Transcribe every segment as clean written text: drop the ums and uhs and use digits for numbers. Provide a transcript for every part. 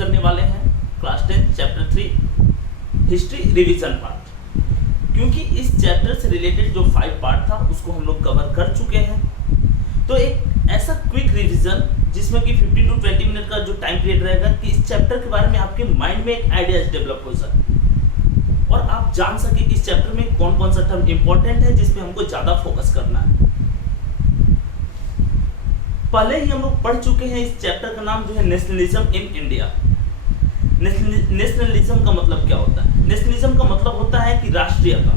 करने वाले हैं class 10 chapter 3 history revision part. क्योंकि इस चैप्टर से रिलेटेड जो 5 पार्ट था उसको हम लोग कवर कर चुके हैं, तो एक ऐसा क्विक रिवीजन जिसमें कि 15 to 20 मिनट का जो टाइम पीरियड रहेगा कि इस चैप्टर के बारे में आपके माइंड में एक आइडियाज डेवलप हो जाए और आप जान सके कि इस चैप्टर में कौन कौन सा टर्म इंपॉर्टेंट है जिस पे हमको ज्यादा फोकस करना है। पहले ही हम लोग पढ़ चुके हैं, इस चैप्टर का नाम जो है नेशनलिज्म इन इंडिया। नेशनलिज्म का मतलब क्या होता है? नेशनलिज्म का मतलब होता है कि राष्ट्रीयता।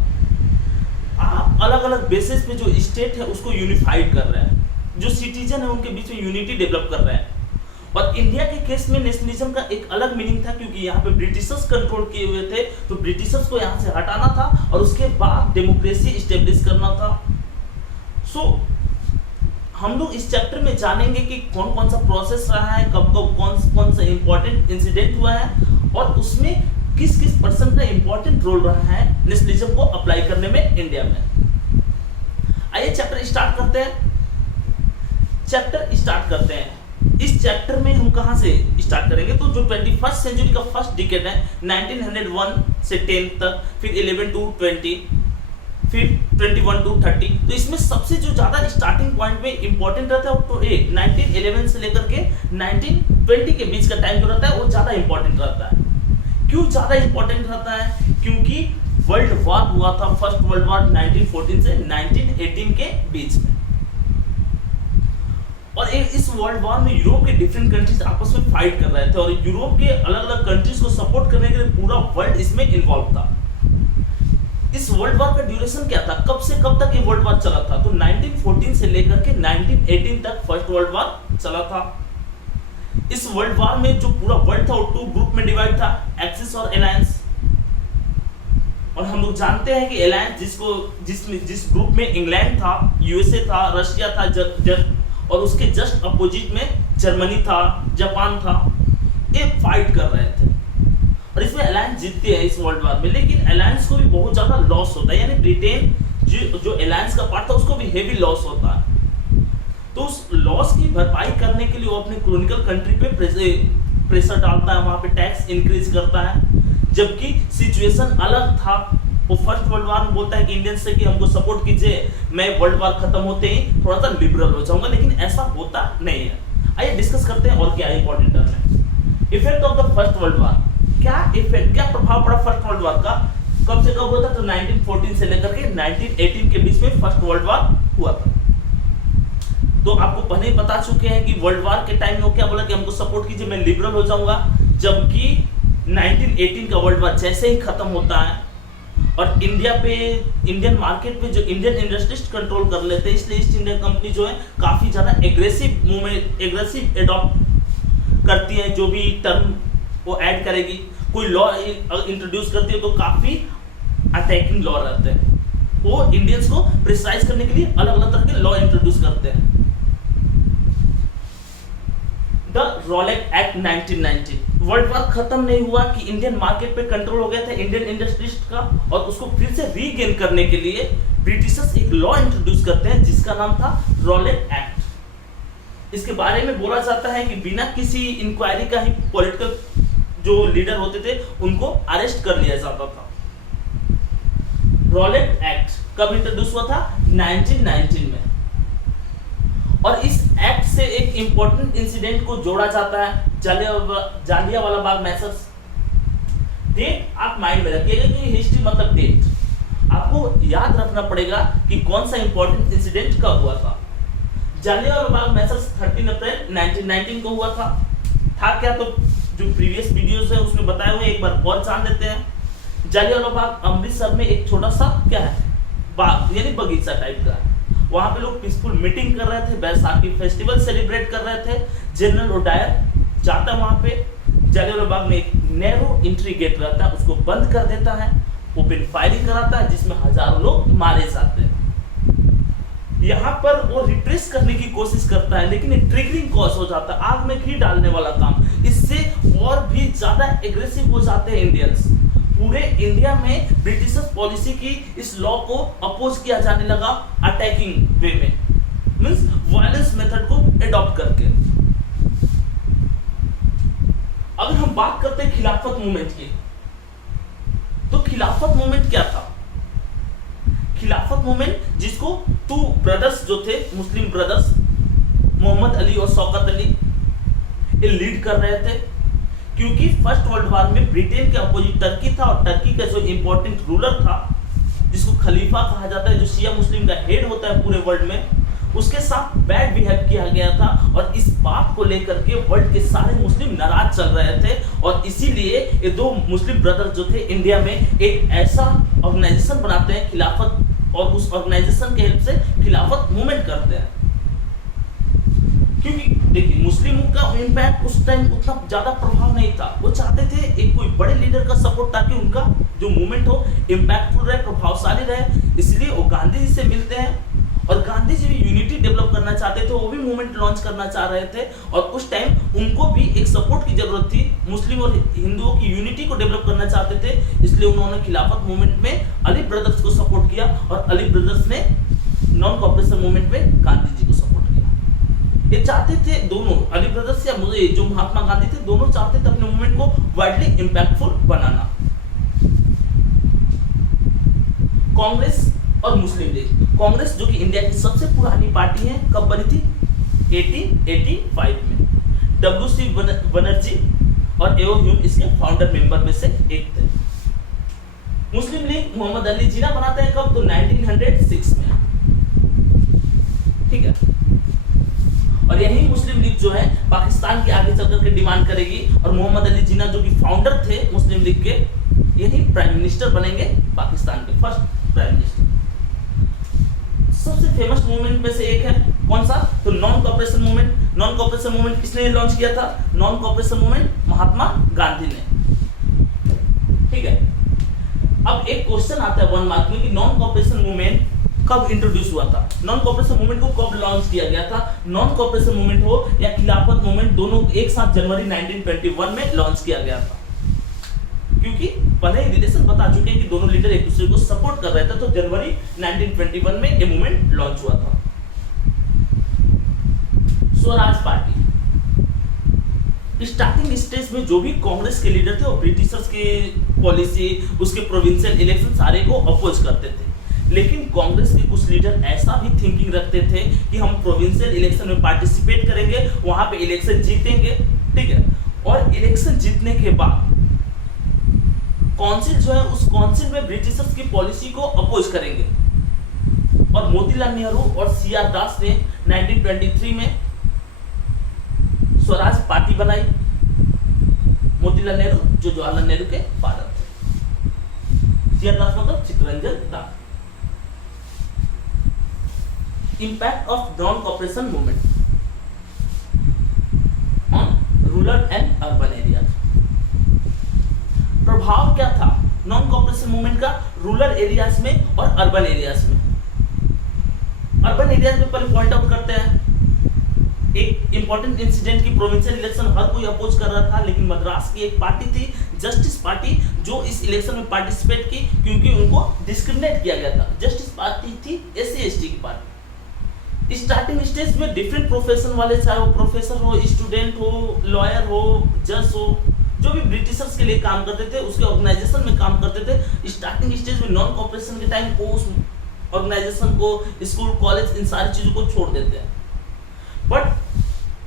आप अलग अलग बेसिस पे जो स्टेट है उसको यूनिफाइड कर रहे हैं, जो सिटीजन है उनके बीच में यूनिटी डेवलप कर रहे हैं। और इंडिया के केस में नेशनलिज्म का एक अलग मीनिंग था, क्योंकि यहाँ पे ब्रिटिशर्स कंट्रोल किए हुए थे, तो ब्रिटिशर्स को यहाँ से हटाना था और उसके बाद डेमोक्रेसी स्टेब्लिश करना था। सो हम लोग इस चैप्टर में जानेंगे कि कौन कौन सा प्रोसेस रहा है, कब कब कौन सा इंपॉर्टेंट इंसिडेंट हुआ है और उसमें किस किस पर्सन का इंपॉर्टेंट रोल रहा है नेशनलिज्म को अप्लाई करने में इंडिया में। आइए चैप्टर स्टार्ट करते हैं। इस चैप्टर में हम कहां से स्टार्ट करेंगे? तो जो 21st सेंचुरी का फर्स्ट डिकेड है 1901 से 10 तक, फिर 11 to 20, फिर 21 to 30, तो इसमें सबसे जो ज्यादा स्टार्टिंग पॉइंट में इंपॉर्टेंट रहता है तो 1911 से लेकर के 1920 के बीच का टाइम जो रहता है वो ज्यादा इंपॉर्टेंट रहता है। क्यों ज्यादा इंपॉर्टेंट रहता है? क्योंकि वर्ल्ड वॉर हुआ था, फर्स्ट वर्ल्ड वॉर 1914 से 1918 के बीच में, और इस वर्ल्ड वॉर में यूरोप के डिफरेंट कंट्रीज आपस में फाइट कर रहे थे और यूरोप के अलग अलग कंट्रीज को सपोर्ट करने के लिए पूरा वर्ल्ड इसमें इन्वॉल्व था। इस वर्ल्ड वॉर का ड्यूरेशन क्या था, कब से कब तक ये वर्ल्ड वॉर चला था? तो 1914 से लेकर के 1918 तक फर्स्ट वर्ल्ड वॉर चला था। इस वर्ल्ड वॉर में जो पूरा वर्ल्ड था वो 2 ग्रुप में डिवाइड था, एक्सिस और अलायंस। और हम लोग जानते हैं कि अलायंस जिस ग्रुप में इंग्लैंड था, यूएसए था, रशिया था, और उसके जस्ट अपोजिट में जर्मनी था, जापान था, ये फाइट कर रहे थे और इसमें अलायंस जीतती है इस वर्ल्ड वॉर में। लेकिन अलायंस को भी बहुत ज्यादा लॉस होता है, यानी ब्रिटेन जो अलायंस का पार्ट था उसको भी हेवी लॉस होता है। तो उस लॉस की भरपाई करने के लिए वो अपने कॉलोनियल कंट्री पे प्रेशर डालता है, वहां पे टैक्स इंक्रीज करता है। जबकि सिचुएशन अलग था, वो फर्स्ट वर्ल्ड वॉर में बोलता है कि इंडियंस से कि हमको सपोर्ट कीजिए, मैं वर्ल्ड वॉर खत्म होते ही थोड़ा सा लिबरल हो जाऊंगा, लेकिन ऐसा होता नहीं है। आइए डिस्कस करते हैं और क्या इंपॉर्टेंट है। Effect of the first world war, क्या प्रभाव पड़ा फर्स्ट वर्ल्ड वॉर का, कब से कब हुआ था? तो 1914 से लेकर के 1918 के बीच में फर्स्ट वर्ल्ड वॉर हुआ था। तो आपको पहले ही बता चुके हैं कि वर्ल्ड वॉर के टाइम में वो क्या बोला कि हमको सपोर्ट कीजिए, मैं लिबरल हो जाऊंगा। जबकि 1918 का वर्ल्ड वॉर जैसे ही खत्म होता है और इंडियन मार्केट पे जो इंडियन इंडस्ट्रिस्ट कंट्रोल कर लेते हैं, इसलिए ईस्ट इंडिया कंपनी जो है काफी ज्यादा एग्रेसिव एडॉप्ट करती है। जो भी टर्म वो ऐड करेगी, कोई लॉ इंट्रोड्यूस करती है तो काफी अटैकिंग लॉ रहते हैं, वो इंडियंस को प्रिसाइज करने के लिए अलग अलग तरह के लॉ इंट्रोड्यूस करते हैं। The Rowlatt act 1990, world war खत्म नहीं हुआ कि इंडियन मार्केट पे कंट्रोल हो गया था इंडियन इंडस्ट्रिस्ट का, और उसको फिर से रीगेन करने के लिए ब्रिटिशर्स एक लॉ इंट्रोड्यूस करते हैं जिसका नाम था रॉलेट एक्ट। इसके बारे में बोला जाता है कि बिना किसी इंक्वायरी का ही पॉलिटिकल जो लीडर होते थे उनको अरेस्ट कर लिया जाता था। रॉलेट एक्ट कब इंट्रोड्यूस हुआ था? 1919 में। और इस एक्ट से एक इंपॉर्टेंट इंसिडेंट को जोड़ा जाता है, जालियांवाला बाग मैसर्स। डेट आप माइंड में रखिएगा कि हिस्ट्री मतलब डेट, आपको याद रखना पड़ेगा कि कौन सा इंपॉर्टेंट इंसिडेंट कब हुआ था। जालियांवाला बाग मैसर्स 13 अप्रैल 1919 को हुआ था। क्या? तो जो प्रीवियस वीडियोस है उसमें बताए हुए एक बार और जान लेते हैं। जालियांवाला बाग अमृतसर में एक छोटा सा क्या है, बाग यानी बगीचा टाइप का है। वहां पे लोग पीसफुल मीटिंग कर रहे थे, बैसाखी फेस्टिवल सेलिब्रेट कर रहे थे। जनरल ओडायर जाता वहां पे, जालियांवाला बाग में एक नैरो एंट्री गेट रहता है, उसको बंद कर देता है, ओपन फायरिंग कराता है जिसमें हजारों लोग मारे जाते हैं। यहाँ पर वो रिप्रेस करने की कोशिश करता है, लेकिन एक ट्रिगरिंग कॉज हो जाता है, आग में घी डालने वाला काम। इससे और भी ज्यादा एग्रेसिव हो जाते हैं इंडियंस। पूरे इंडिया में ब्रिटिशर्स पॉलिसी की इस लॉ को अपोज किया जाने लगा अटैकिंग वे में, मींस वायलेंस मेथड को एडॉप्ट करके। अगर हम हम बात करते हैं खिलाफत मूवमेंट की, तो खिलाफत मूवमेंट क्या था? खिलाफत मूवमेंट जिसको टू ब्रदर्स जो थे, मुस्लिम ब्रदर्स मोहम्मद अली और शौकत अली, ये लीड कर रहे थे। क्योंकि फर्स्ट वर्ल्ड वॉर में ब्रिटेन के अपोजिट टर्की था, और टर्की का जो इंपॉर्टेंट रूलर था जिसको खलीफा कहा जाता है, जो शिया मुस्लिम का हेड होता है पूरे वर्ल्ड में, उसके साथ बैड बिहेव किया गया था। और इस बात को लेकर के वर्ल्ड के सारे मुस्लिम नाराज चल रहे थे, और इसीलिए ये दो मुस्लिम ब्रदर्स जो थे इंडिया में एक ऐसा ऑर्गेनाइजेशन बनाते हैं खिलाफत, और उस ऑर्गेनाइजेशन के हेल्प से खिलाफत मूवमेंट करते हैं। क्योंकि देखिए मुस्लिमों का इम्पैक्ट उस टाइम उतना ज्यादा प्रभाव नहीं था, वो चाहते थे एक कोई बड़े लीडर का सपोर्ट, ताकि उनका जो मूवमेंट हो इम्पैक्टफुल रहे, प्रभावशाली रहे। इसलिए वो गांधी जी से मिलते हैं, और गांधी जी भी यूनिटी डेवलप करना चाहते थे, वो भी मूवमेंट लॉन्च करना चाह रहे थे, और उस टाइम उनको भी एक सपोर्ट की जरूरत थी, मुस्लिम और हिंदुओं की यूनिटी को डेवलप करना चाहते थे। इसलिए उन्होंने खिलाफत मूवमेंट में अली ब्रदर्स को सपोर्ट किया, और अली ब्रदर्स ने नॉन कॉपरेशन मूवमेंट में गांधी जी को सपोर्ट किया। ये चाहते थे दोनों, अली ब्रदर्स या मुझे जो महात्मा गांधी थे, दोनों चाहते थे अपने मूवमेंट को वाइडली इंपैक्टफुल बनाना। कांग्रेस और मुस्लिम लीग, कांग्रेस जो कि इंडिया की सबसे पुरानी पार्टी है, कब बनी थी? 1885 में। डब्ल्यू.सी. बनर्जी और एओ ह्यूम इसके फाउंडर मेंबर में से एक थे। मुस्लिम लीग मोहम्मद अली जिन्ना बनाते हैं कब? तो 1906 में। ठीक है, और यही मुस्लिम लीग जो है पाकिस्तान के आगे चल करके डिमांड करेगी, और मोहम्मद अली जिन्ना जो कि फाउंडर थे मुस्लिम लीग के, यही प्राइम मिनिस्टर बनेंगे पाकिस्तान के, फर्स्ट प्राइम मिनिस्टर। सबसे फेमस मूवमेंट में से एक है कौन सा? तो non cooperation movement. Non cooperation movement किसने लॉन्च किया था? Non cooperation movement Mahatma Gandhi ने। ठीक है, अब एक क्वेश्चन आता है 1 मार्क में कि नॉन कॉपरेशन मूवमेंट कब इंट्रोड्यूस हुआ था? नॉन कॉपरेशन मूवमेंट को कब लॉन्च किया गया था? नॉन कॉपरेशन मूवमेंट हो या खिलाफत मूवमेंट, दोनों एक साथ जनवरी 1921 में लॉन्च किया गया था। क्योंकि पहले ही रिलेशन बता चुके हैं कि दोनों लीडर एक दूसरे को सपोर्ट कर रहे थे, तो जनवरी 1921 में ये मूवमेंट लॉन्च हुआ था। स्वराज पार्टी स्टार्टिंग स्टेज में जो भी कांग्रेस के लीडर थे, वो ब्रिटिशर्स की पॉलिसी, उसके प्रोविंशियल इलेक्शन सारे को अपोज करते थे। लेकिन कांग्रेस के कुछ लीडर ऐसा भी थिंकिंग रखते थे कि हम प्रोविंशियल इलेक्शन में पार्टिसिपेट करेंगे, वहां पे इलेक्शन जीतेंगे। ठीक है, और इलेक्शन जीतने के बाद काउंसिल जो है, उस काउंसिल में ब्रिटिशर्स की पॉलिसी को अपोज करेंगे। और मोतीलाल नेहरू और सी.आर. दास ने 1923 में स्वराज पार्टी बनाई। मोतीलाल नेहरू जो जवाहरलाल नेहरू के फादर थे, सी.आर. दास मतलब Chittaranjan Das. Impact of non cooperation movement on rural and urban areas. प्रभाव क्या था नॉन कॉपरेशन मूवमेंट का रूरल एरियाज में और अर्बन एरियाज में? अर्बन एरियाज में पहले पॉइंट आउट करते हैं एक इंपॉर्टेंट इंसिडेंट की प्रोविंशियल इलेक्शन हर कोई अपोज कर रहा था, लेकिन मद्रास की एक पार्टी थी जस्टिस पार्टी, जो इस इलेक्शन में पार्टिसिपेट की, क्योंकि उनको डिस्क्रिमिनेट किया गया था। जस्टिस पार्टी थी SC/ST की पार्टी। स्टार्टिंग स्टेज में डिफरेंट प्रोफेशन वाले, चाहे वो प्रोफेसर हो, स्टूडेंट हो, लॉयर हो, जज हो, जो भी ब्रिटिशर्स के लिए काम करते थे, उसके ऑर्गेनाइजेशन में काम करते थे, स्टार्टिंग स्टेज में नॉन कॉपरेशन के टाइम को उस ऑर्गेनाइजेशन को, स्कूल कॉलेज, इन सारी चीजों को छोड़ देते हैं। बट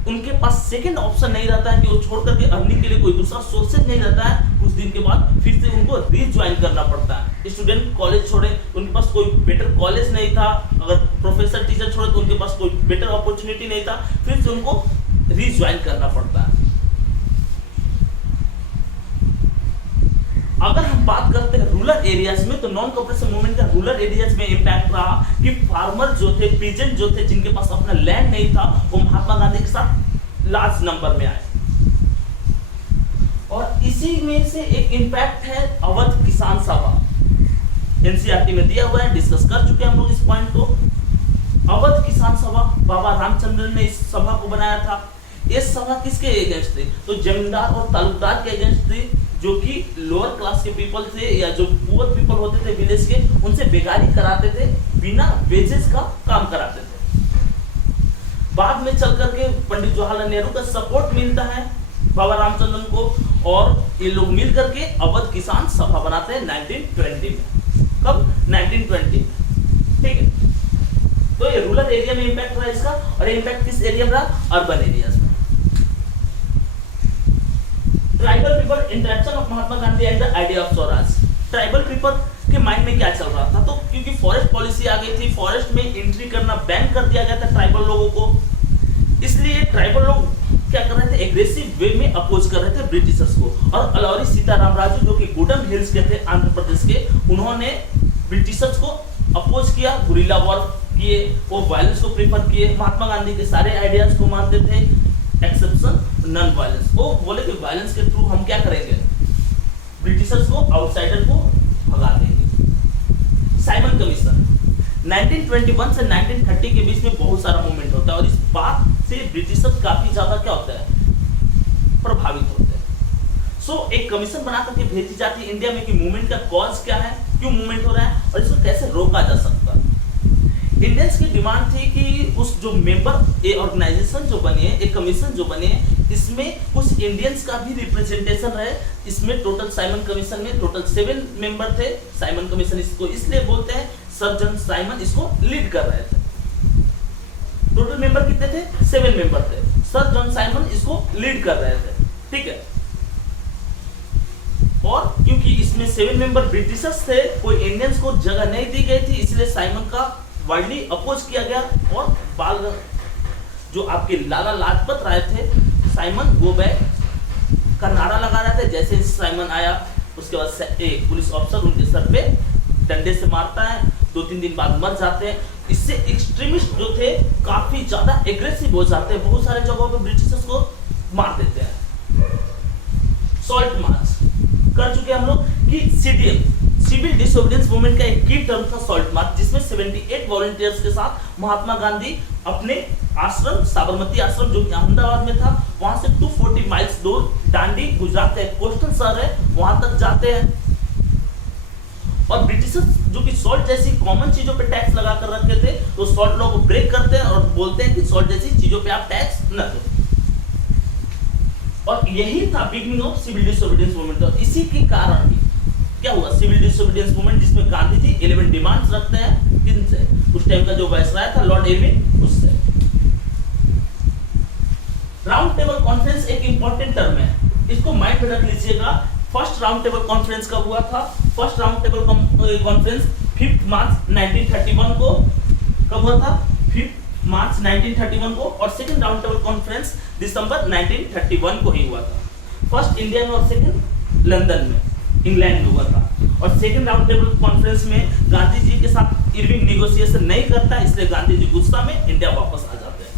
उनके पास सेकंड ऑप्शन नहीं रहता है कि वो छोड़ करके अर्निंग के लिए कोई दूसरा सोर्सेज नहीं रहता है। कुछ दिन के बाद फिर से उनको रीज्वाइन करना पड़ता है। स्टूडेंट कॉलेज छोड़े, उनके पास कोई बेटर कॉलेज नहीं था, अगर प्रोफेसर टीचर छोड़े तो उनके पास कोई बेटर अपॉर्चुनिटी नहीं था, फिर से उनको रीज्वाइन करना पड़ता है। अगर हम बात करते हैं रूरल एरियाज में, तो नॉन कॉपरेशन मूवमेंट का रूरल एरियाज में इंपैक्ट रहा कि फार्मर जो थे, पीजेंट जो थे, जिनके पास अपना लैंड नहीं था, वो महात्मा गांधी के साथ लार्ज नंबर में आए। और इसी में से एक इंपैक्ट है अवध किसान सभा। एनसीईआरटी में दिया हुआ है, डिस्कस कर चुके हैं हम लोग इस पॉइंट को। अवध किसान सभा, बाबा रामचंद्रन ने इस सभा को बनाया था। ये सभा किसके अगेंस्ट थी? तो जमींदार और तालुकदार के अगेंस्ट थी, जो कि लोअर क्लास के पीपल थे या जो पुअर पीपल होते थे विलेज के, उनसे बेगारी कराते थे, बिना वेजेस का काम कराते थे। बाद में चल करके पंडित जवाहरलाल नेहरू का सपोर्ट मिलता है बाबा रामचंद्रन को, और ये लोग मिल करके अवध किसान सभा बनाते हैं 1920 में। कब? 1920 में। ठीक है, तो ये रूरल एरिया में इंपैक्ट रहा इसका, और इंपैक्ट किस एरिया में रहा? अर्बन एरियाज में। Tribal people interaction of Mahatma Gandhi and the idea of Swaraj. Tribal people के माइंड में क्या चल रहा था? तो क्योंकि फॉरेस्ट पॉलिसी आ गई थी, फॉरेस्ट में एंट्री करना बैन कर दिया गया था ट्राइबल लोगों को, इसलिए ट्राइबल लोग क्या कर रहे थे? एग्रेसिव वे में अपोज कर रहे थे ब्रिटिशर्स को। और अलौरी सीताराम राजू जो कि गुडम हिल्स के थे आंध्र प्रदेश के, उन्होंने ब्रिटिशर्स को अपोज किया, गुरिल्ला वॉर किए, वो वायलेंस को प्रेफर किए। महात्मा गांधी के सारे आइडियाज को मानते थे, एक्सेप्शन नॉन वायलेंस। वो बोले कि वायलेंस के थ्रू हम क्या करेंगे? ब्रिटिशर्स को, आउटसाइडर को भगा देंगे। साइमन कमीशन 1921 से 1930 के बीच में बहुत सारा मूवमेंट होता है, और इस बात से ब्रिटिशर्स काफी ज्यादा क्या होता है? प्रभावित होते हैं। सो एक कमीशन बना करके भेजी जाती है इंडिया में कि मूवमेंट का कॉज क्या है, क्यों मूवमेंट हो रहा है, और इसको कैसे रोका जा सकता है। इंडियंस की डिमांड थी कि उस जो मेंबर, ये ऑर्गेनाइजेशन जो बनी है, एक कमीशन जो बनी है, इसमें कुछ इंडियंस का भी रिप्रेजेंटेशन रहे। इसमें टोटल साइमन कमीशन में टोटल 7 मेंबर थे। साइमन कमीशन इसको इसलिए बोलते हैं, सर जॉन साइमन इसको लीड कर रहे थे। टोटल मेंबर कितने थे? 7 मेंबर थे। सर जॉन साइमन इसको लीड कर रहे थे। ठीक है, और क्योंकि इसमें 7 मेंबर ब्रिटिशर्स थे, कोई इंडियंस को जगह नहीं दी गई थी, इसलिए साइमन का वाइडली अपोज किया गया। और बाल जो आपके लाला लाजपत राय थे, साइमन गो बैक का नारा लगा रहे थे। जैसे साइमन आया, उसके बाद एक पुलिस ऑफिसर उनके सर पे डंडे से मारता है, 2-3 दिन बाद मर जाते हैं। इससे एक्सट्रीमिस्ट जो थे काफी ज्यादा एग्रेसिव हो जाते हैं, बहुत सारे जगहों पे ब्रिटिशर्स को मार देते हैं। सॉल्ट मार्च कर चुके हम लोग कि सीडीएम, सिविल डिसोबीडियंस मूवमेंट का एक की टर्म था सॉल्ट मार्च, जिसमें 78 वॉलंटियर्स के साथ महात्मा गांधी अपने आश्रम, साबरमती आश्रम जो कि अहमदाबाद में था, वहां से 240 माइल्स दूर दांडी, गुजरात का एक कोस्टल शहर है, वहां तक जाते हैं। और ब्रिटिशर्स जो कि सॉल्ट जैसी कॉमन चीजों पे टैक्स लगा कर रखे थे, तो सॉल्ट लॉ को ब्रेक करते हैं और बोलते हैं कि सॉल्ट जैसी चीजों पे आप टैक्स न दो। और यही था beginning of civil disobedience movement. और इसी के कारण ही क्या हुआ? सिविल डिसोबीडियंस मूवमेंट, जिसमें गांधी जी 11 डिमांड्स रखते हैं। किन से? उस टाइम का जो वायसराय था लॉर्ड इरविन, उससे। राउंड टेबल कॉन्फ्रेंस एक इंपॉर्टेंट टर्म है, इसको माइंड में रख लीजिएगा। फर्स्ट राउंड टेबल कॉन्फ्रेंस कब हुआ था? फर्स्ट राउंड टेबल कॉन्फ्रेंस 5 मार्च 1931 को कब हुआ था? 5 मार्च 1931 को। और सेकंड राउंड टेबल कॉन्फ्रेंस दिसंबर 1931 को ही हुआ था। फर्स्ट इंडिया में और सेकंड लंदन में, इंग्लैंड में हुआ था। और सेकंड राउंड टेबल कॉन्फ्रेंस में गांधी जी के साथ इरविंग नेगोशिएशन नहीं करता, इसलिए गांधी जी गुस्सा में इंडिया वापस आ जाते हैं।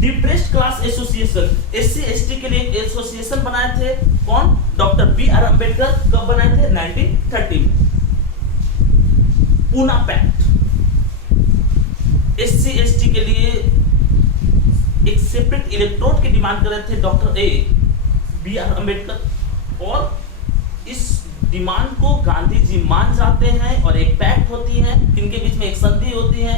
Depressed class association, SC ST के लिए एक एसोसिएशन बनाए थे। कौन? Doctor B R. अंबेडकर। कब बनाए थे? 1930 में। पूना पैक्ट, एससी एसटी के लिए एक सेपरेट इलेक्ट्रोड की डिमांड कर रहे थे डॉक्टर बी.आर. अंबेडकर। और इस डिमांड को गांधी जी मान जाते हैं, और एक पैक्ट होती है, इनके बीच में एक संधि होती है,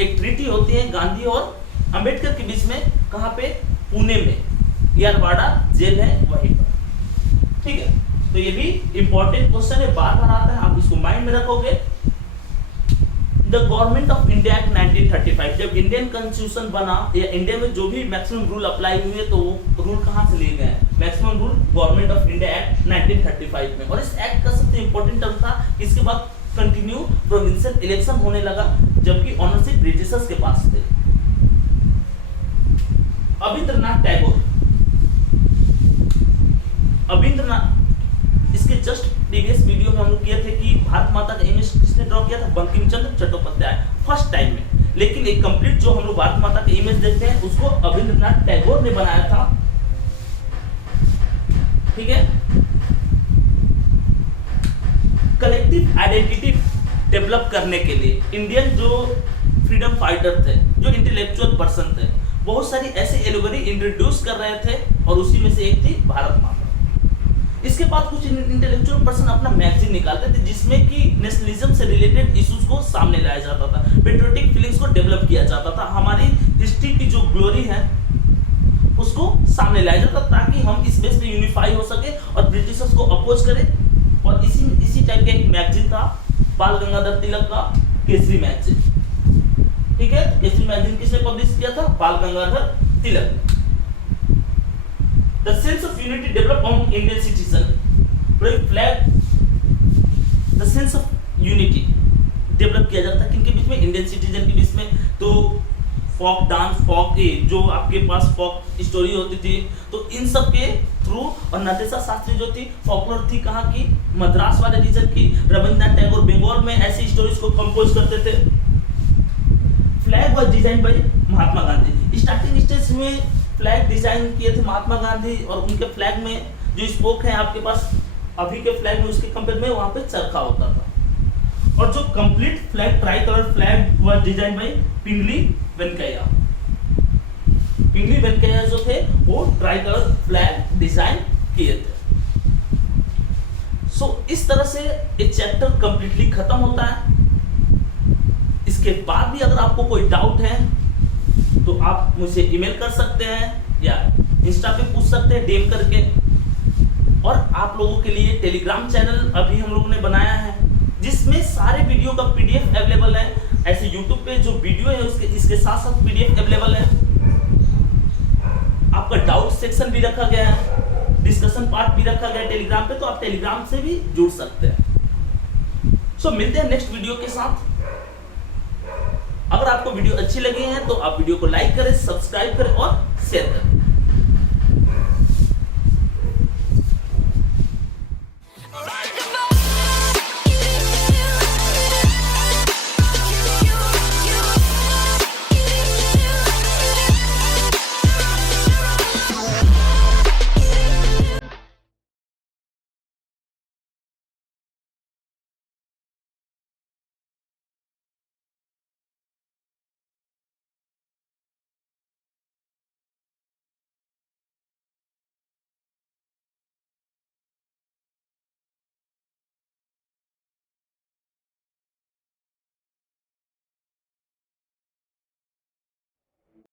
एक ट्रीटी होती है गांधी और अंबेडकर के बीच में। कहां पे? पुणे में, यारवाड़ा जेल है वहीं पर। ठीक है, तो ये भी इंपॉर्टेंट क्वेश्चन है, बार बार आता है, आप इसको माइंड में रखोगे। The government of India act 1935, जब इंडियन कॉन्स्टिट्यूशन बना, या इंडिया में जो भी मैक्सिमम रूल अप्लाई हुए, तो वो रूल कहां से लिए गए? Maximum rule government of India act 1935 में। और इस एक्ट का सबसे इंपॉर्टेंट टर्म था, इसके बाद कंटिन्यू प्रोविंशियल इलेक्शन होने लगा, जबकि ऑनरशिप ब्रिटिशर्स के पास थे। अविंद्रनाथ टैगोर, इसके जस्ट प्रीवियस वीडियो में हम लोग किए थे कि भारत माता का इमेज किसने ड्रॉ किया था? बंकिम चंद्र चट्टोपाध्याय, फर्स्ट टाइम में। लेकिन एक कंप्लीट जो हम लोग भारत माता का इमेज देखते हैं, उसको अविंद्रनाथ टैगोर ने बनाया था। ठीक है, कलेक्टिव आइडेंटिटी डेवलप करने के लिए इंडियन जो फ्रीडम फाइटर थे, जो इंटेलेक्चुअल पर्सन थे, बहुत सारी ऐसे एलोगरी इंट्रोड्यूस कर रहे थे, और उसी में से एक थी भारत माता। इसके बाद कुछ इंटेलेक्चुअल पर्सन अपना मैगजीन निकालते थे, जिसमें कि नेशनलिज्म से रिलेटेड इश्यूज को सामने लाया जाता था, पेट्रियोटिक फीलिंग्स को डेवलप किया जाता था। हमारी हिस्ट्री की जो ग्लोरी है उसको सामने लाया जाता ताकि हम इस बेस पे यूनिफाई हो सके और ब्रिटिशर्स को अपोज करें। और इसी टाइप का एक मैगजीन था बाल गंगाधर तिलक का केसरी मैगजीन। ठीक है, केसरी मैगजीन किसने पब्लिश किया था? Bal Gangadhar Tilak. The sense of unity develop among Indian citizen, flag the sense of unity develop किया जाता है किनके बीच में? इंडियन सिटीजन के बीच में। तो फोक डांस, फोक जो आपके पास फोक स्टोरी होती थी, तो इन सब के थ्रू। और नटेशा शास्त्री जो थी फॉकलोर थी कहाँ की? मद्रास वाले रीजन की। रविंद्रनाथ टैगोर बंगाल में ऐसी स्टोरीज को कंपोज करते थे। Flag was design bye Mahatma Gandhi. Starting stage में फ्लैग डिजाइन किए थे महात्मा गांधी, और उनके फ्लैग में जो स्पोक है आपके पास अभी के फ्लैग में उसके कंपेयर में वहां पे चरखा होता था। और जो complete flag tricolour flag was design by Pingali Venkayya. Pingali Venkayya जो थे वो ट्राई कलर फ्लैग डिजाइन किए थे। सो इस तरह से एक चैप्टर कंप्लीटली खत्म होता है। इसके बाद भी अगर आपको कोई डाउट है तो आप मुझे ईमेल कर सकते हैं या इंस्टा पे पूछ सकते हैं डीएम करके। और आप लोगों के लिए टेलीग्राम चैनल अभी हम लोगों ने बनाया है जिसमें सारे वीडियो का पीडीएफ अवेलेबल है। ऐसे यूट्यूब पे जो वीडियो है उसके इसके साथ साथ पीडीएफ अवेलेबल है। आपका डाउट सेक्शन भी रखा गया है, डिस्कशन पार्ट भी रखा गया है टेलीग्राम पे, तो आप टेलीग्राम से भी जुड़ सकते हैं। सो मिलते हैं नेक्स्ट वीडियो के साथ। अगर आपको वीडियो अच्छी लगी है तो आप वीडियो को लाइक करें, सब्सक्राइब करें और शेयर करें।